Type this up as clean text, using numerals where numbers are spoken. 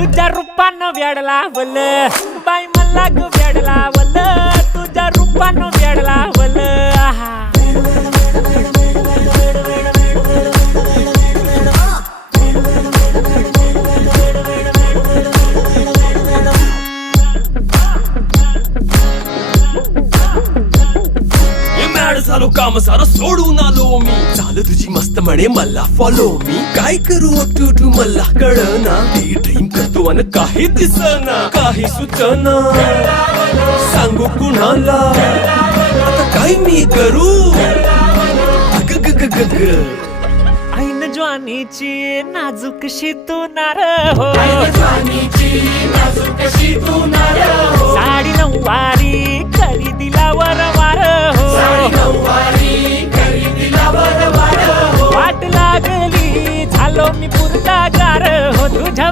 तुझ्या रूपानं वेडला वल बाई मला ग वेडला वल तुझ्या रूपानं वेडला वल आहा झालो काम सारा सोडून आलो मी झालं तुझी मस्त म्हणे मला फॉलो मी काय करू टू मला कळना ती ड्रीम करतो आणि काही दिसना काही सुचना सांगू कुणाला आता काय मी करू अग ग ग ग ग ऐन ज्वानीची नाजूकशी तू नार हो साडी नऊवारी करी दिला वर वार हो वाट लागली झालो मी पुरता गार हो तुझ्या